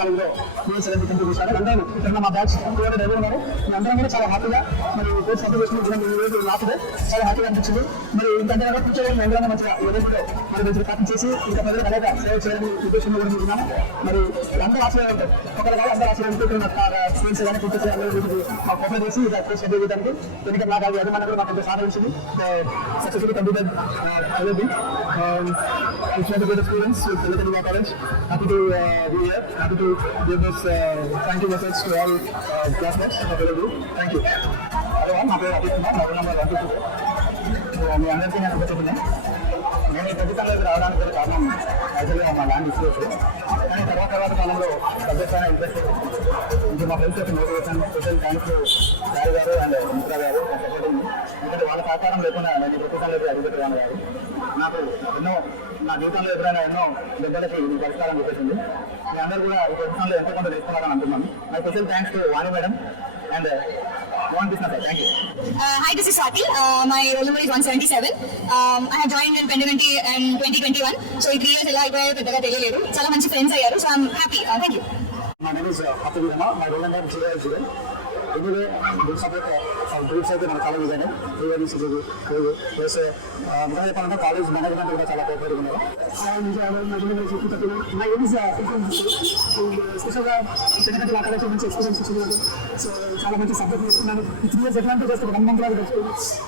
కాలేజ్లో కోర్స్ అనేది కంప్లీట్ చేశారు. అందరూ ఇక్కడ మా బ్యాచ్ 200 ఎవరు ఉన్నారు. అందరం కూడా చాలా హ్యాపీగా మరి కోర్స్ కంప్లీట్ చేసుకుని ఈ రోజు లాస్ట్ డే చాలా హ్యాపీగా అనిపించింది. మరి ఇంకంటే ఫ్యూచర్ అందరం మంచిగా ఏదైతే మరి మంచిగా ప్రాక్టీస్ చేసి ఇంకా ప్రజలకు అలాగే సేవ చేయాలని ఉద్దేశంలో కూడా ఉంటున్నాను. మరి అందరూ ఆశీర్వాదం ఉంటాయి. ఒకరు కాదు అందరూ ఆశీర్వాదం స్టూడెంట్స్ కానీ టీచర్స్ అందరూ మా కోపం చేసి కోర్స్ కంప్లీట్ చేయడానికి ఎందుకంటే నాకు అది అభిమానం కూడా మాకు సహకరించింది. Successfully completed LLB. It's one of the good experience with Telangana College. Happy to be here. Happy to give this thank you message to all classmates of LLB. Thank you. Hello, my name is Abhi Kumar. My roll number 122. మీ అందరికీ నేను చెప్తున్నాను. నేను ఈ ప్రభుత్వంలోకి రావడానికి కారణం యాక్చువల్గా మా ల్యాండ్ ఇష్యూస్. కానీ తర్వాత కాలంలో సబ్జెక్ట్స్ అయినా ఇంట్రెస్ట్ ఇంకా మా ఫ్రెండ్స్ యొక్క మోటివేషన్ స్పెషల్ థ్యాంక్స్ గారు గారు అండ్ మిత్ర గారు సపోర్టింగ్. ఎందుకంటే వాళ్ళ సహకారం లేకుండా నేను ఈ ప్రభుత్వంలోకి అడుగుతున్నాను గారు నాకు ఎన్నో నా జీవితంలో ఎదురైనా ఎన్నో దెబ్బలకి ఇది పరిష్కారం చెప్పేసింది. మీ అందరూ కూడా ఈ ప్రభుత్వంలో ఎంతో కొంత నేర్చుకోవాలని అంటున్నాను. My special thanks to Vani madam and Thank you. Hi, this is Swati. My roll number is 177. I have joined in Pendaventi in 2021. So, in 3 years, I have చాలా మంచి ఫ్రెండ్స్ అయ్యారు. So, I'm happy. Thank you. My name is Atul Virma. My roll number is 080. Anyway, good support groups అయితే మన చాలా యూజ్ అయినాయి. ప్లస్ ఇంకా చెప్పాలంటే college management కూడా చాలా కోఆపరేటివ్ ఉన్నారు. మై ఏమ్ ఇస్ స్పెషల్గా ఎందుకంటే నా కాలేజ్ మంచి ఎక్స్పీరియన్స్ వచ్చింది. సో చాలా మంచి సబ్జెక్ట్ తీసుకున్నాను. 3 years అడ్వాంటేజ్ వస్తుంది 1 month రాదు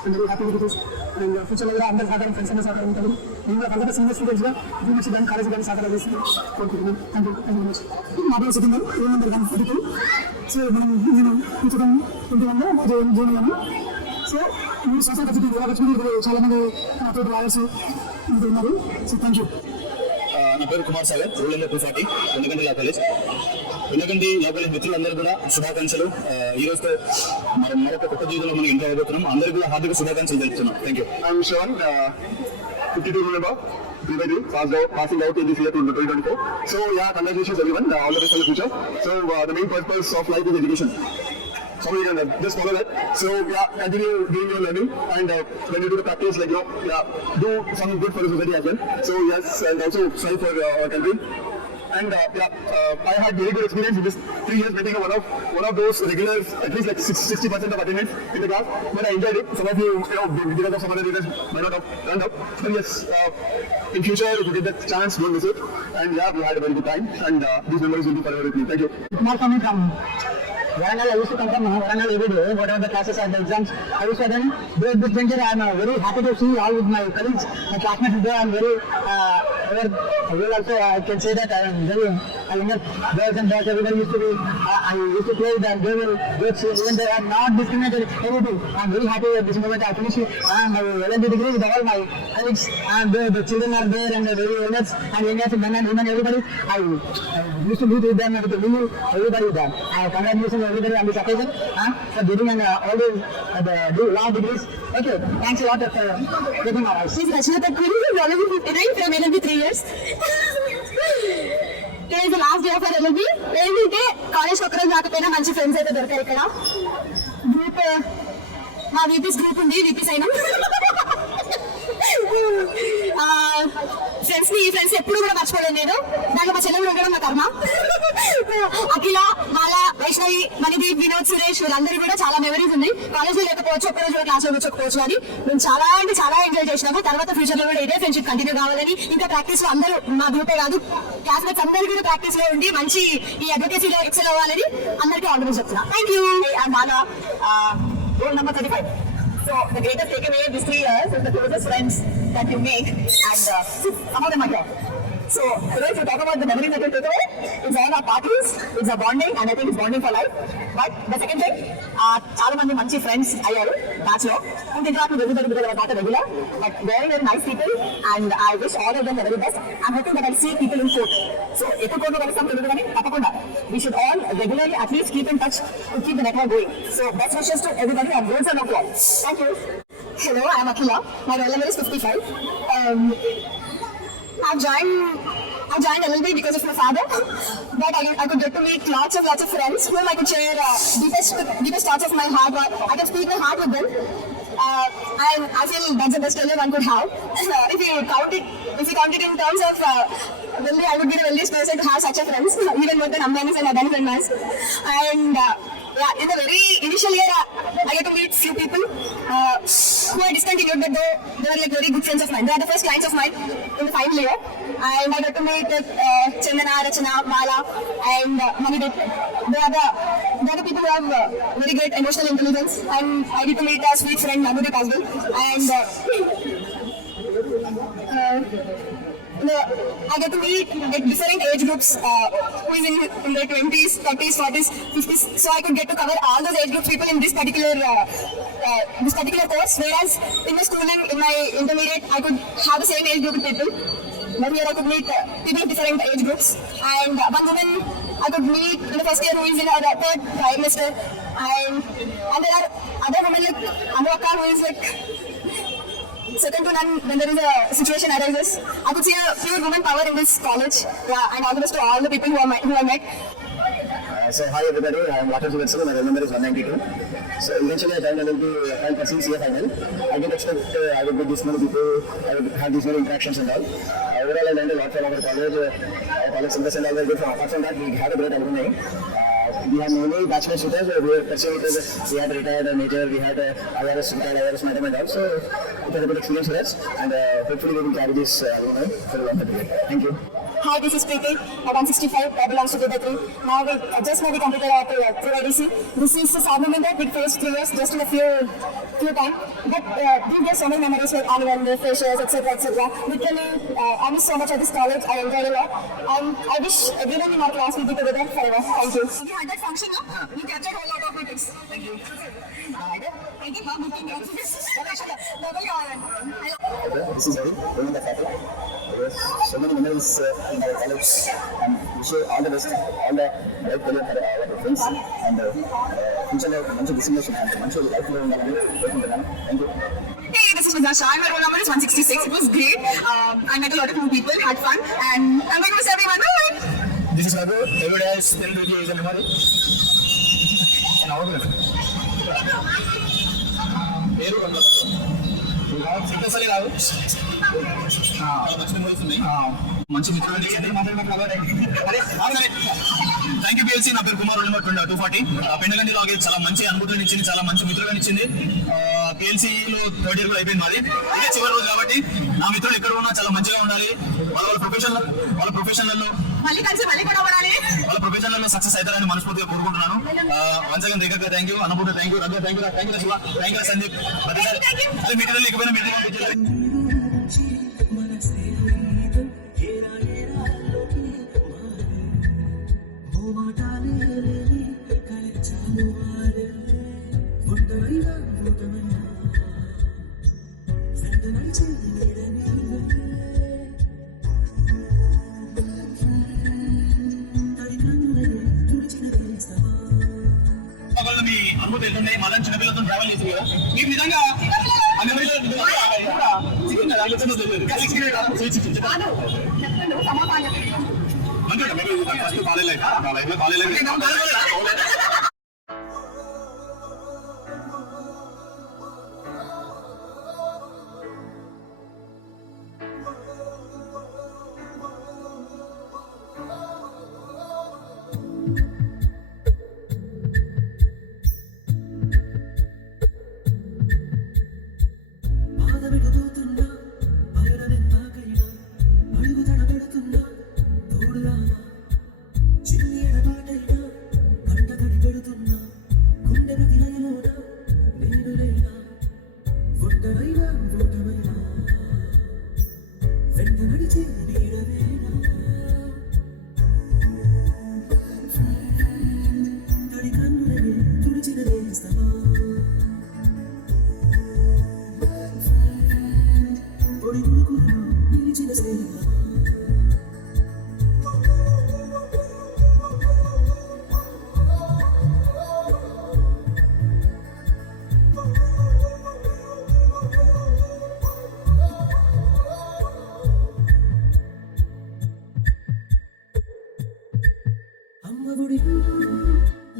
and happy with this. And ఫ్యూచర్లో కూడా అందరి సహకారం ఫ్రెండ్స్ అన్న సహకారం ఉంటుంది. నేను కూడా అందరూ సీనియర్ స్టూడెంట్స్గా మంచి దాన్ని కాలేజ్ కానీ సహకారం చేసి కోరుకుంటున్నాను. Thank you much. మా పేరు సెకండ్ రోల్ నెంబర్ 142. సో మనం నేను 2021లో జాయిన్ అయ్యాను. సో మీరు సోషల్ కమ్యూనిటీ చాలా మంది నాతో లాయర్స్ ఉన్నారు. సో థ్యాంక్ యూ. నా పేరు Kumar Sagar, roll number 240, Vennaganti law college. Vennaganti law college మిత్రులందరూ కూడా శుభాకాంక్షలు. ఈ రోజుతో మనం మరొక కొత్త జీవితంలో మనం ఎంటర్ అవబోతున్నాం. అందరికీ కూడా హార్దిక శుభాకాంక్షలు తెలుపుతున్నాం. Thank you. I'm Sean, 52 member. Passing out in this year 2024. So yeah, congratulations everyone. All the best for the future. So the main purpose of life is education. So you can just follow that. So yeah, continue doing your learning, and when you do the practice, like do some good for the society as well. So yes, and also strive for our country. And I had very good experience in this 3 years meeting one of those regulars, at least like 60% of attendance in the class. But I enjoyed it. Some of you, because of some other reasons, might not have turned up. But yes, in future, if you get that chance, don't miss it. And yeah, we had a very good time, and these memories will be forever with me. Thank you. Kumar coming from Warangal. I used to come from Warangal every day. Whatever the classes and the exams, I used to attend. During this venture, I am very happy to see all with my colleagues, my classmates there. I am very well also. I can say that I am very girls and boys. Everybody used to be. I used to play them. They will even they are not discriminated anything. I am very happy at this moment. I finished my LLB degree with all my colleagues, and the children are there, and the very elders and youngest men and women, everybody. I used to meet with them and to meet everybody with them. Congratulations everybody on this occasion for getting and always do law degrees. Okay, thanks a lot for getting our eyes. She's Rashida Kuri, roll number 59 from LLB 3 years. Today is the last day of our LLB. ఏంటంటే కాలేజ్ ఒక్కరోజు రాకపోయినా మంచి ఫ్రెండ్స్ అయితే దొరికారు ఇక్కడ. గ్రూప్ మా VPs group ఉంది, వీపీస్ అయినా ఫ్రెండ్స్ ఎప్పుడు కూడా మర్చిపోలేదు నేను. దాంట్లో మా చెల్లెలు ఉండడం నా కర్మ. అఖిల, మాల, వైష్ణవి, మణిదీప్, వినోద్, సురేష్ వీళ్ళందరూ కూడా చాలా మెమరీస్ ఉన్నాయి. కాలేజ్ లో లేకపోవచ్చు, ఒక్కరోజు కూడా క్లాస్ లో కూర్చోకపోవచ్చు, కానీ మేము చాలా అంటే చాలా ఎంజాయ్ చేసినాము. తర్వాత ఫ్యూచర్ లో కూడా ఇదే ఫ్రెండ్షిప్ కంటిన్యూ కావాలని, ఇంకా ప్రాక్టీస్ లో అందరూ మా గ్రూపే కాదు క్లాస్మేట్స్ అందరూ కూడా ప్రాక్టీస్ లో ఉండి మంచి ఈ అడ్వకేసీలో ఎక్సెల్ అవ్వాలని అందరికీ ఆల్ ది బెస్ట్ చెప్తున్నా. Thank you. Mala, roll number 35. So the greatest takeaway these 3 years is the closest friends that you make, and some of them are here. So today to talk about the memories that we took away, it's all our parties, it's a bonding, and I think it's bonding for life. But the second thing, చాలా మంది మంచి ఫ్రెండ్స్ అయ్యారు బ్యాచ్ లో. And interact with everybody because I was not a regular, but very very nice people, and I wish all of them the very best. I'm hoping that I'll see people in court. So ఎప్పుడు కోర్టు కలుస్తాం తెలియదు కానీ తప్పకుండా we should all regularly at least keep in touch to keep the network going. So best wishes to everybody and words are not all. Thank you. Hello, I am Akhila. My roll number is 55. I joined LLB because of my father, but I could get to meet lots of friends whom I could share deepest thoughts of my heart. I can speak my heart with them. And I feel that's the best LLB one could have. If you count it if you count it in terms of wealthy, I would be the wealthiest person to have such a friends, even more than Ambanis and Adani and Mas. And yeah, in the very initial year, I get to meet few people who are discontinued, but they were like very good friends of mine. They are the first clients of mine in the final year, and I got to meet Chandana, Rachana, Mala, and Manidip. They are the people who have very great emotional intelligence, and I get to meet a sweet friend Manidip as well. And I get to meet like different age groups who is in their 20s, 30s, 40s, 50s. So I could get to cover all those age group people in this particular course. Whereas in my schooling, in my intermediate, I could have the same age group people. But here I could meet people of different age groups. And one woman I could meet in the first year who is in her third trimester. And there are other women like Anuaka who is like second to none when there is a situation arises. I could see a pure woman power in this college. Yeah, and all the best to all the people who I met. So hi everybody, I am Water Suvetsu, my roll number is 192. So eventually I joined LLB and pursuing CA final. I didn't expect I would meet this many people, I would have these many interactions and all. Overall I learned a lot from our college. Our college syllabus and all were good. Apart from that, we had a great alumni. We had many bachelor students, we were pursuing it. We had retired major, we had IRS, retired IRS madam and all. So it was a good experience for us, and hopefully we will carry this alumni for a long time. Thank you. Hi, this is Preeti at 165. I belongs to Grade 3. Now we just completed our through IDC. This is a sad moment that we faced 3 years just in a few time. But we get so many memories with annual day, freshers, etc. Literally, I miss so much of this college. I enjoyed a lot. I wish everyone in our class will be together forever. Thank you. We had that function, no? You captured a whole lot of meetings. Thank you. Thank you. This is Ravi, going in the faculty. So many memories in our college, and wish you all the best, all the right career for our friends, and future మంచి డిస్టింగ్విషన్ and మంచి లైఫ్ లో ఉండాలని కోరుకుంటున్నాను. Thank you. Hey, this is Vidya Shah. My roll number is 166. It was great. I met a lot of new people, had fun, and I'm going to miss everyone. Bye. This is Raghu. Every day is still with you is a memory. And how good. పేరు సింటసలే రావు మంచి మిత్రులు thank you PLC. నా పేరు Kumar, role number 240. పెండగండి లాగే చాలా మంచి అనుభూతిని ఇచ్చింది, చాలా మంచి మిత్రులను ఇచ్చింది. పిఎల్సీలో థర్డ్ ఇయర్ కూడా అయిపోయింది మాది. ఇదే చివరి రోజు కాబట్టి నా మిత్రులు ఎక్కడ ఉన్నా చాలా మంచిగా ఉండాలి. వాళ్ళ ప్రొఫెషన్లలో వాళ్ళ ప్రొఫెషన్లలో సక్సెస్ అవుతారని మనస్ఫూర్తిగా కోరుకుంటున్నాను. Once again Rekha thank you, Anubhuti thank you, Raghu thank you, Shiva thank you, Sandeep. ప్రతిసారి అదే మెటీరియల్ లేకపోయినా మెటీరియల్ పంపించాలి. మీ అనుభూతి ఏంటంటే మదన్ చిన్నపిల్లలతో ట్రావెల్ చేసి కదా మీకు నిజంగా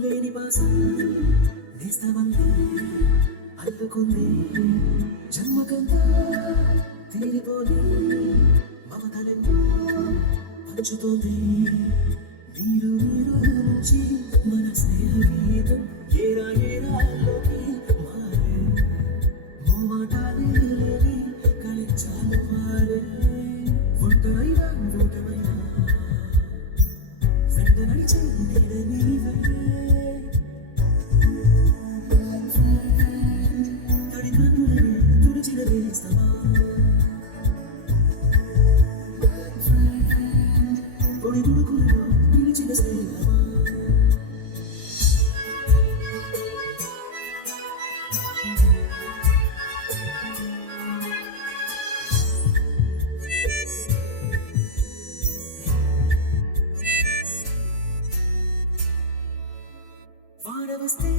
లేని బాసం నేస్తమంది అల్లుకుంది జన్మకంతా తీరిపోని పెంచుతోంది నీరు నీరు నుంచి మన స్నేహ గీతం ఏరా ఏరాల్లోకి మారే మోమాటాలే లేని కలిచాలు మారే ఒంటరైనా ఒంటరైనా వెంట నడిచే నీడ నీవే తడి కన్నులని తుడిచిన వేస్తావా పొడి గుడుకుల్లో నిలిచిన స్నేహమా వాడవస్తే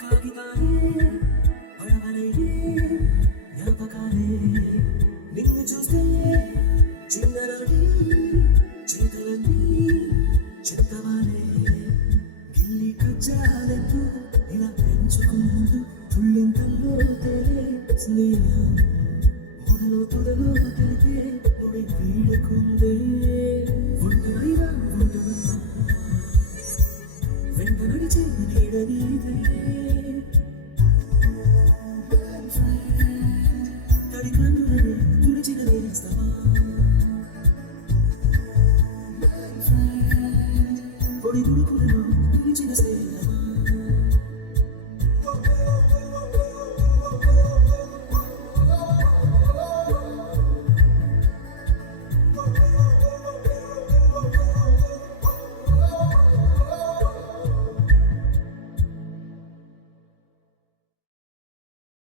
కాగితాలే పడవలయ్యే జ్ఞాపకాలే నిన్ను చూస్తే చిన్ననాటి చేతులన్నీ చెత్తవాలే గిల్లి కజ్జాలెత్తు ఇలా పెంచుకుంటూ తుళ్ళింతల్లో తేలే స్నేహం మొదలు తొదలో తెలిపే ముడి వీడకుందే ఒంటరైనా ఒంటరైనా వెంట నడిచే నీడ నీవే